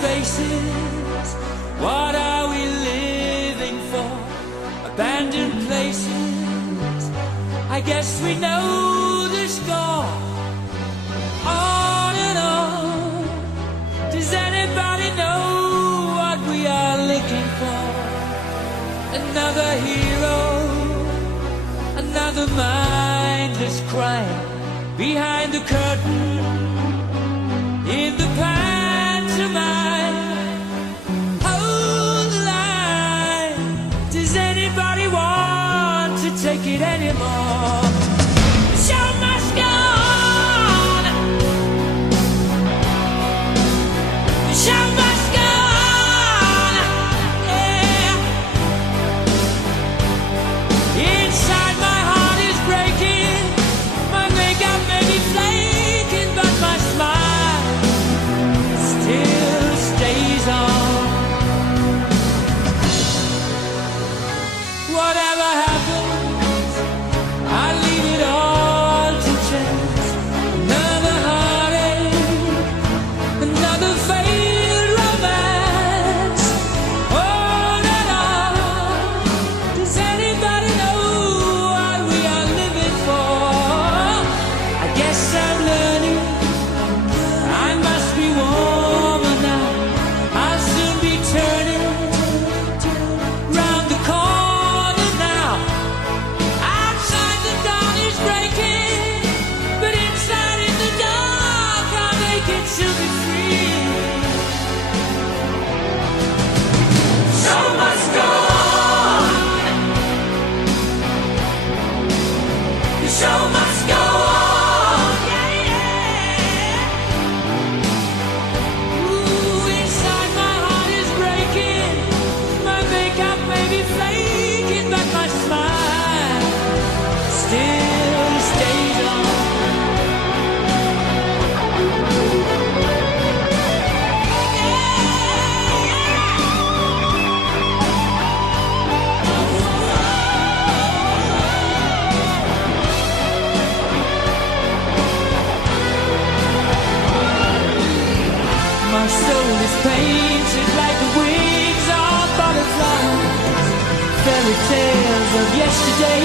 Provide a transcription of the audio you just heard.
spaces. What are we living for? Abandoned places. I guess we know the score. On and on. Does anybody know what we are looking for? Another hero, another mindless crime behind the curtain in the pantomime. Hold the line. Does anybody want to take it anymore? The show must go on. The show must go on. Yeah. Inside my heart is breaking. My makeup may be flaking, but my smile still stays on. Whatever happens, I leave it all to chance. Another heartache, another failed romance. On and on. Does anybody know what we are living for? I guess I'm learning. I must be warmer now. I'll soon be turning round the corner now. Outside the dawn is breaking, but inside in the dark I'll make it to be free. Show must go on. The show must go on. Yeah, yeah. Ooh, inside my heart is breaking. My makeup may be flaking, but my smile still stays on. My soul is painted like the wings of butterflies. Fairy tales of yesterday